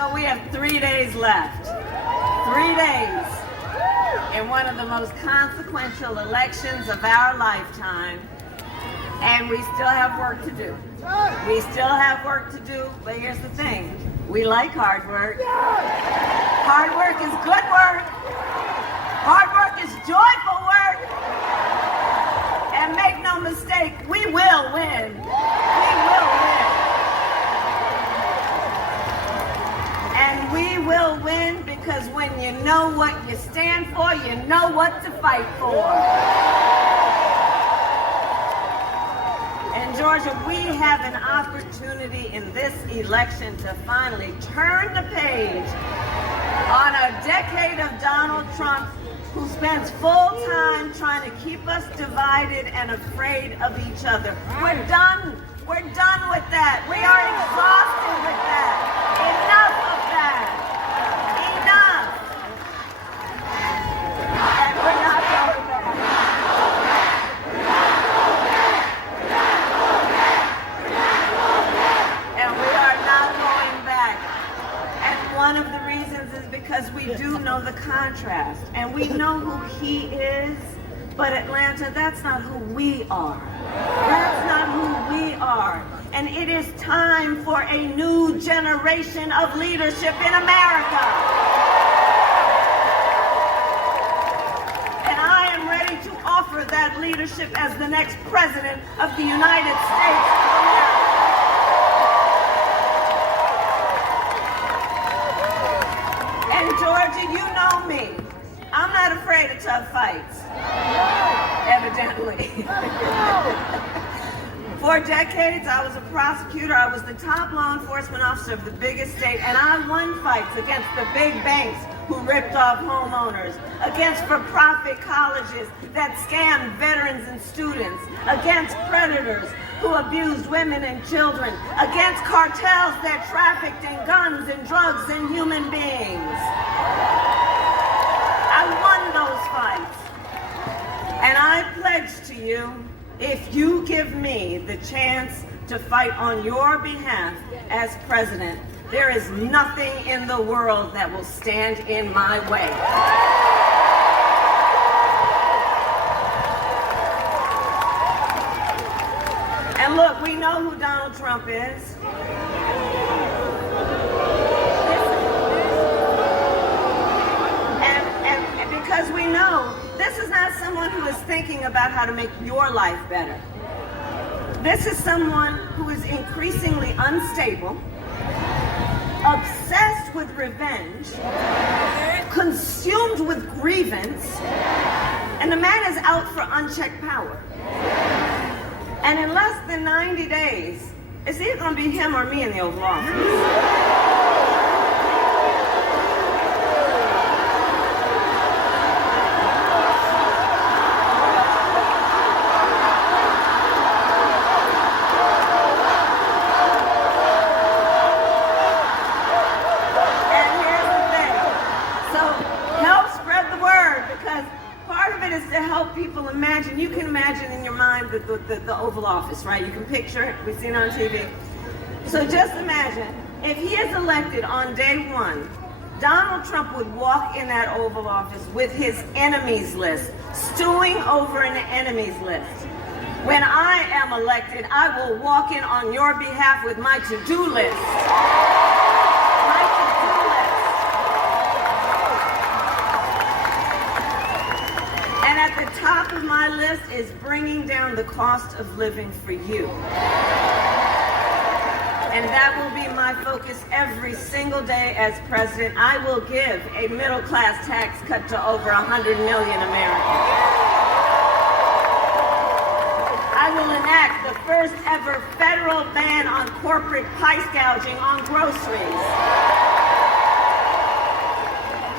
So we have 3 days left. 3 days in one of the most consequential elections of our lifetime. And we still have work to do. We still have work to do, but here's the thing. We like hard work. Hard work is good work. Hard work is joyful work. And make no mistake, we will win. We will win. And we will win because when you know what you stand for, you know what to fight for. In Georgia, we have an opportunity in this election to finally turn the page on a decade of Donald Trump, who spends full time trying to keep us divided and afraid of each other. We're done. We're done with that. We are exhausted with that. Enough of that. Enough. And we're not going back. And we are not going back. And one of the reasons is because we do know the contrast. And we know who he is. But Atlanta, that's not who we are. That's not who we are. And it is time for a new generation of leadership in America. And I am ready to offer that leadership as the next president of the United States of America. And Georgia, you know me. I'm not afraid of tough fights. Evidently. For decades, I was a prosecutor. I was the top law enforcement officer of the biggest state, and I won fights against the big banks who ripped off homeowners, against for-profit colleges that scammed veterans and students, against predators who abused women and children, against cartels that trafficked in guns and drugs and human beings. I won those fights. And I pledge to you, if you give me the chance to fight on your behalf as president, there is nothing in the world that will stand in my way. And look, we know who Donald Trump is. And because we know this is not someone who is thinking about how to make your life better. This is someone who is increasingly unstable, obsessed with revenge, consumed with grievance, and the man is out for unchecked power. And in less than 90 days, it's either going to be him or me in the Oval Office. You can imagine in your mind the Oval Office, right? You can picture it. We've seen it on TV. So just imagine, if he is elected on day one, Donald Trump would walk in that Oval Office with his enemies list, stewing over an enemies list. When I am elected, I will walk in on your behalf with my to-do list. My to-do list. And at the top of my list is bringing down the cost of living for you. And that will be my focus every single day as president. I will give a middle-class tax cut to over 100 million Americans. I will enact the first ever federal ban on corporate price gouging on groceries.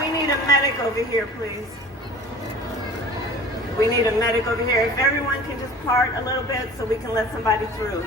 We need a medic over here, please. We need a medic over here. If everyone can just part a little bit so we can let somebody through.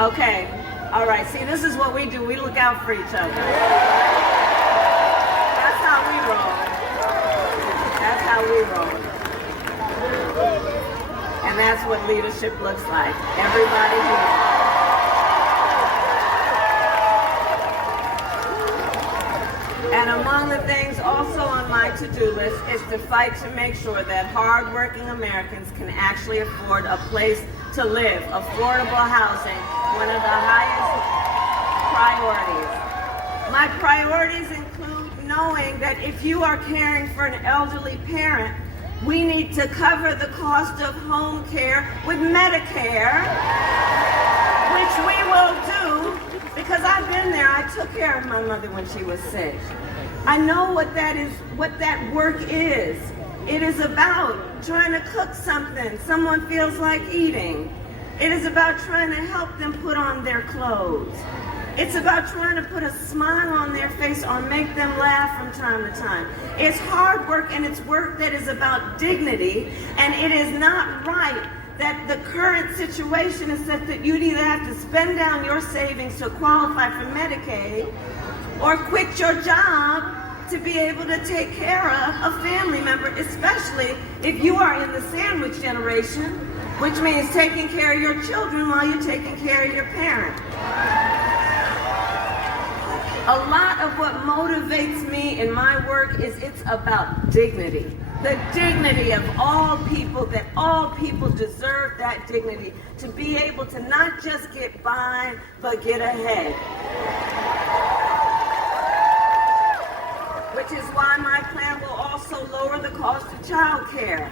Okay. All right. See, this is what we do. We look out for each other. That's how we roll. That's how we roll. And that's what leadership looks like. Everybody here. is to fight to make sure that hardworking Americans can actually afford a place to live. Affordable housing, one of the highest priorities. My priorities include knowing that if you are caring for an elderly parent, we need to cover the cost of home care with Medicare, which we will do because I've been there. I took care of my mother when she was sick. I know what that is, what that work is. It is about trying to cook something someone feels like eating. It is about trying to help them put on their clothes. It's about trying to put a smile on their face or make them laugh from time to time. It's hard work, and it's work that is about dignity, and it is not right that the current situation is such that you'd either have to spend down your savings to qualify for Medicaid or quit your job to be able to take care of a family member, especially if you are in the sandwich generation, which means taking care of your children while you're taking care of your parent. A lot of what motivates me in my work is it's about dignity. The dignity of all people, that all people deserve that dignity, to be able to not just get by, but get ahead. Which is why my plan will also lower the cost of child care.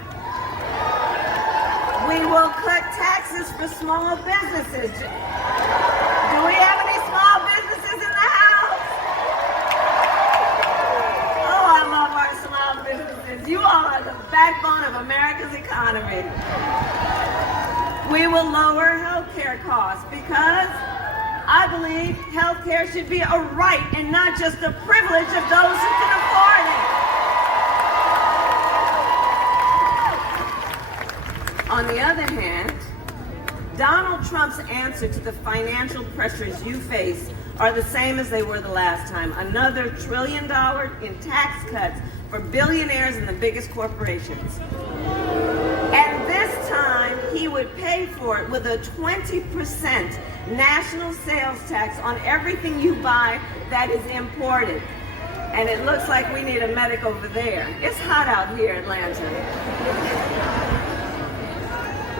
We will cut taxes for small businesses. Do we have any small businesses in the house? Oh, I love our small businesses. You all are the backbone of America's economy. We will lower health care costs because I believe health care should be a right and not just a privilege of those who can afford it. On the other hand, Donald Trump's answer to the financial pressures you face are the same as they were the last time. Another $1 trillion in tax cuts for billionaires and the biggest corporations. And this time, he would pay for it with a 20% national sales tax on everything you buy that is imported. And it looks like we need a medic over there. It's hot out here in Atlanta.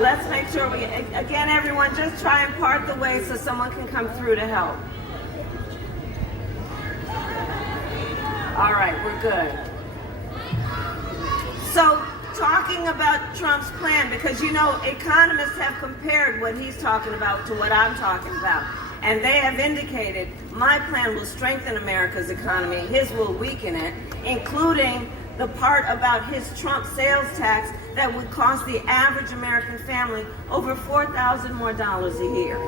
Let's make sure we, again, everyone, just try and part the way so someone can come through to help. All right, we're good. So, talking about Trump's plan, because you know, economists have compared what he's talking about to what I'm talking about. And they have indicated my plan will strengthen America's economy, his will weaken it, including the part about his Trump sales tax that would cost the average American family over $4,000 more a year.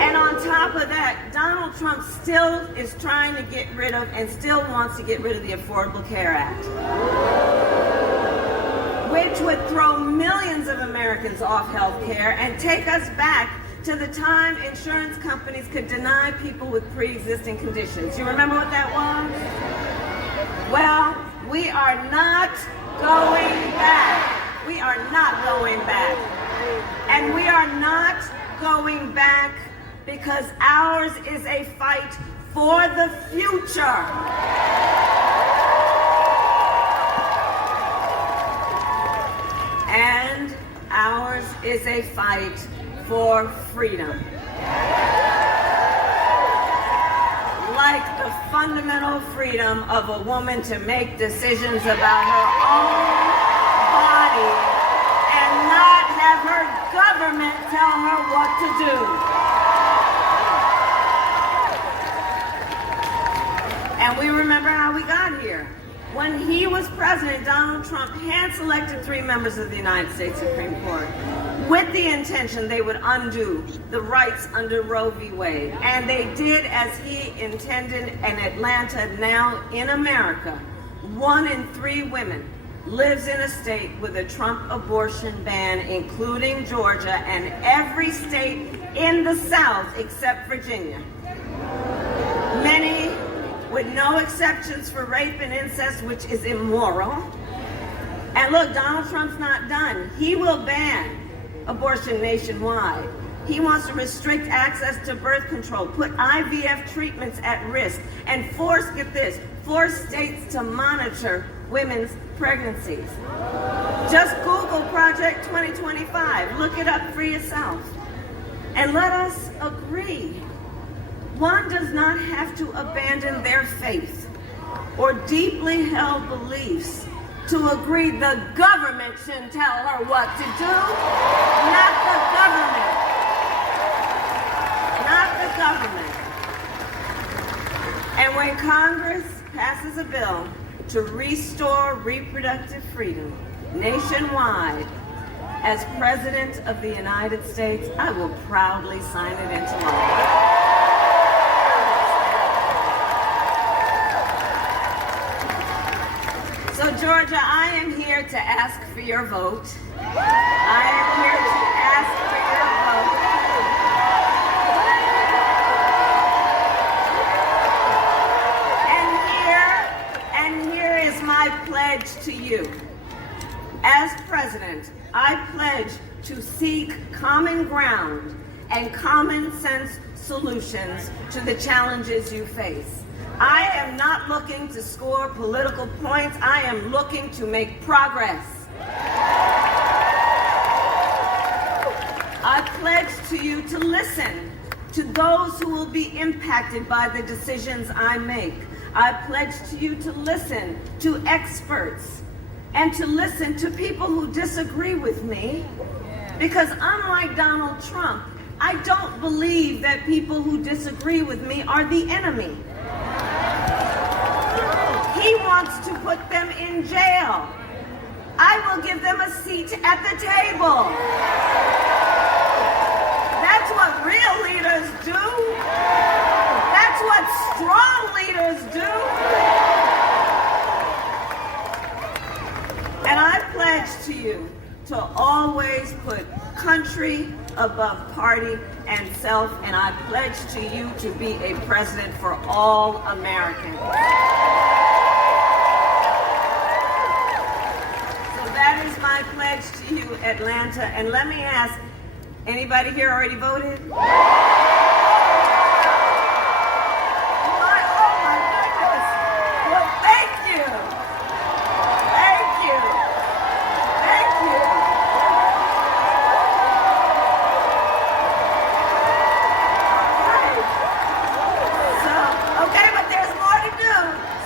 And on top of that, Donald Trump still is trying to get rid of and still wants to get rid of the Affordable Care Act, which would throw millions of Americans off health care and take us back to the time insurance companies could deny people with pre-existing conditions. You remember what that was? Well, we are not going back. We are not going back. And we are not going back because ours is a fight for the future. And ours is a fight for freedom. Like the fundamental freedom of a woman to make decisions about her own body and not have her government tell her what to do. And we remember how we got here. When he was president, Donald Trump hand-selected 3 members of the United States Supreme Court with the intention they would undo the rights under Roe v. Wade. And they did as he intended, and Atlanta, now in America, 1 in 3 women lives in a state with a Trump abortion ban, including Georgia and every state in the South except Virginia. Many with no exceptions for rape and incest, which is immoral. And look, Donald Trump's not done. He will ban abortion nationwide. He wants to restrict access to birth control, put IVF treatments at risk, and force states to monitor women's pregnancies. Just Google Project 2025. Look it up for yourself. And let us agree. One does not have to abandon their faith or deeply held beliefs to agree the government shouldn't tell her what to do. Not the government. Not the government. And when Congress passes a bill to restore reproductive freedom nationwide, as President of the United States, I will proudly sign it into law. So Georgia, I am here to ask for your vote. I am here to ask for your vote. And here is my pledge to you. As president, I pledge to seek common ground and common sense solutions to the challenges you face. I am not looking to score political points. I am looking to make progress. I pledge to you to listen to those who will be impacted by the decisions I make. I pledge to you to listen to experts and to listen to people who disagree with me. Because unlike Donald Trump, I don't believe that people who disagree with me are the enemy. He wants to put them in jail. I will give them a seat at the table. That's what real leaders do. That's what strong leaders do. And I pledge to you to always put country above party and self, and I pledge to you to be a president for all Americans. That is my pledge to you, Atlanta. And let me ask, anybody here already voted? Oh my goodness. Well, thank you. Thank you. Thank you. Right. So, okay, but there's more to do.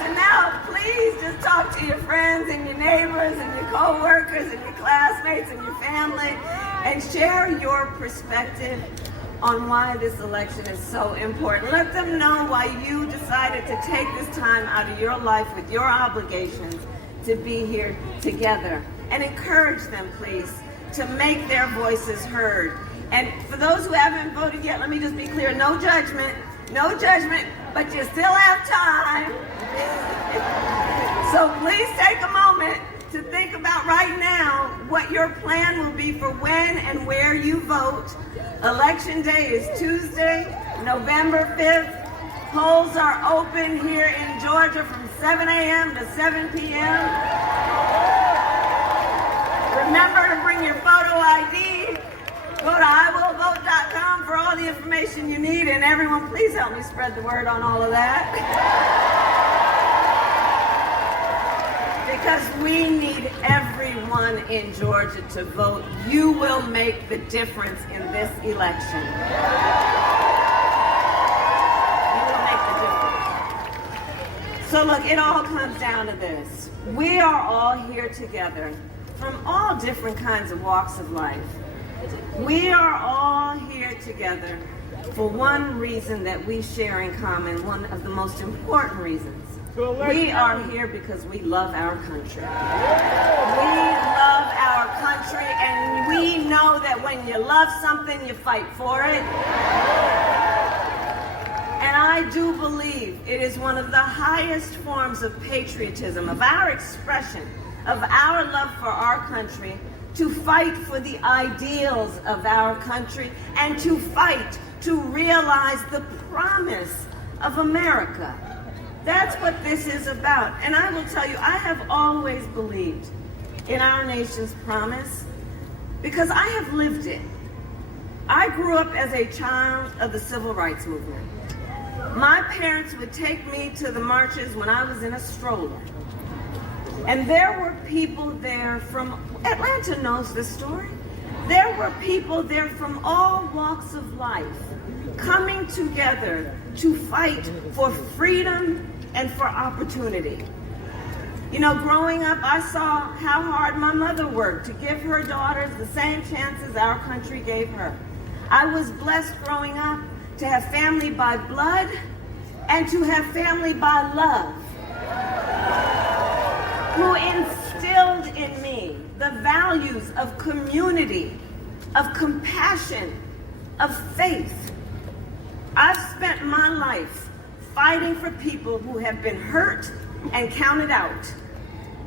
So now, please just talk to your friends and your neighbors and your co-workers and your classmates and your family and share your perspective on why this election is so important. Let them know why you decided to take this time out of your life with your obligations to be here together. And encourage them, please, to make their voices heard. And for those who haven't voted yet, let me just be clear, no judgment, but you still have time. So please take a moment to think about right now what your plan will be for when and where you vote. Election day is Tuesday, November 5th. Polls are open here in Georgia from 7 a.m. to 7 p.m. Remember to bring your photo ID. Go to iwillvote.com for all the information you need. And everyone, please help me spread the word on all of that. Because we need everyone in Georgia to vote. You will make the difference in this election. You will make the difference. So look, it all comes down to this. We are all here together from all different kinds of walks of life. We are all here together for one reason that we share in common, one of the most important reasons. We are here because we love our country. We love our country, and we know that when you love something, you fight for it. And I do believe it is one of the highest forms of patriotism, of our expression, of our love for our country, to fight for the ideals of our country and to fight to realize the promise of America. That's what this is about. And I will tell you, I have always believed in our nation's promise. because I have lived it. I grew up as a child of the civil rights movement. My parents would take me to the marches when I was in a stroller. And there were people there from, Atlanta knows this story. There were people there from all walks of life coming together to fight for freedom and for opportunity. You know, growing up, I saw how hard my mother worked to give her daughters the same chances our country gave her. I was blessed growing up to have family by blood and to have family by love, who instilled in me the values of community, of compassion, of faith. I've spent my life fighting for people who have been hurt and counted out,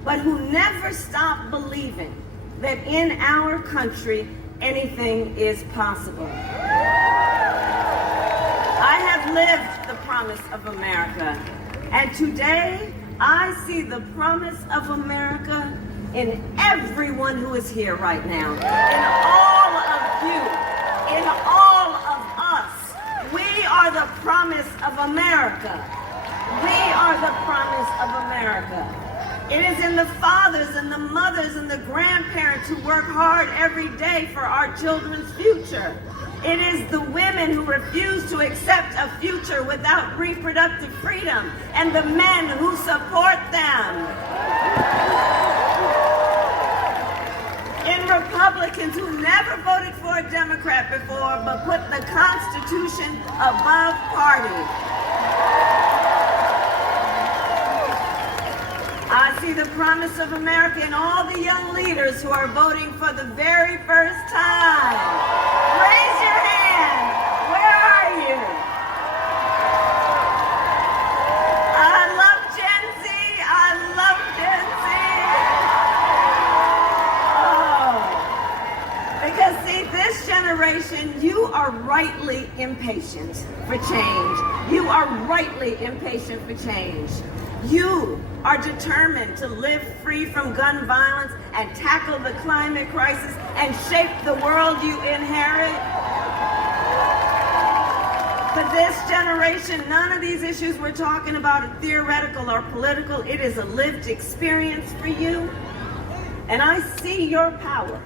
but who never stopped believing that in our country anything is possible. I have lived the promise of America, and today I see the promise of America in everyone who is here right now, in all of you, in all of us. We are the promise of America. We are the promise of America. It is in the fathers and the mothers and the grandparents who work hard every day for our children's future. It is the women who refuse to accept a future without reproductive freedom and the men who support them. In Republicans who never voted for a Democrat before but put the Constitution above party. I see the promise of America in all the young leaders who are voting for the very first time. Raise your hand. Where are you? I love Gen Z. I love Gen Z. Oh. Because see, this generation, you are rightly impatient for change. You are rightly impatient for change. You are determined to live free from gun violence and tackle the climate crisis and shape the world you inherit. For this generation, none of these issues we're talking about are theoretical or political. It is a lived experience for you. And I see your power.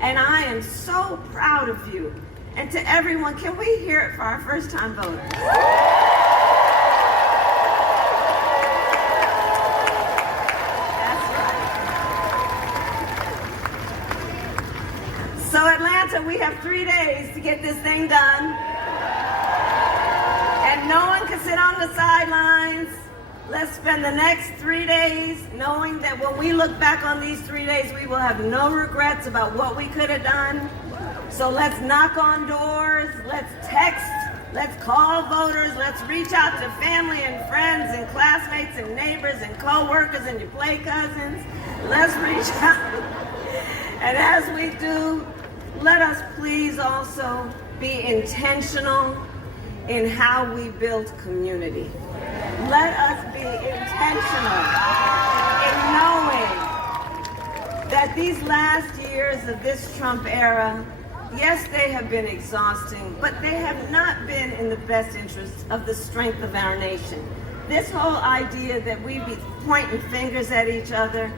And I am so proud of you. And to everyone, can we hear it for our first-time voters? So Atlanta, we have 3 days to get this thing done. And no one can sit on the sidelines. Let's spend the next 3 days knowing that when we look back on these 3 days, we will have no regrets about what we could have done. So let's knock on doors, let's text, let's call voters, let's reach out to family and friends and classmates and neighbors and co-workers and your play cousins. Let's reach out. And as we do, let us please also be intentional in how we build community. Let us be intentional in knowing that these last years of this Trump era, yes, they have been exhausting, but they have not been in the best interest of the strength of our nation. This whole idea that we be pointing fingers at each other,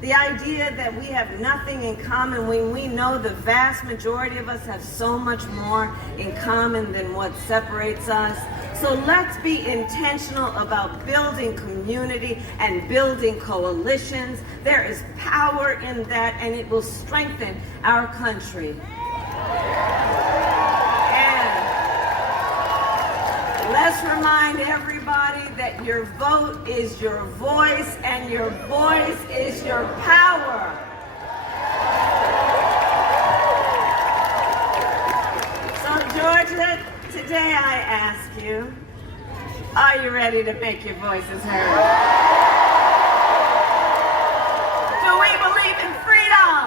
the idea that we have nothing in common when we know the vast majority of us have so much more in common than what separates us. So let's be intentional about building community and building coalitions. There is power in that, and it will strengthen our country. And let's remind everybody that your vote is your voice, and your voice is your power. So, Georgia, today I ask you, are you ready to make your voices heard? Do we believe in freedom?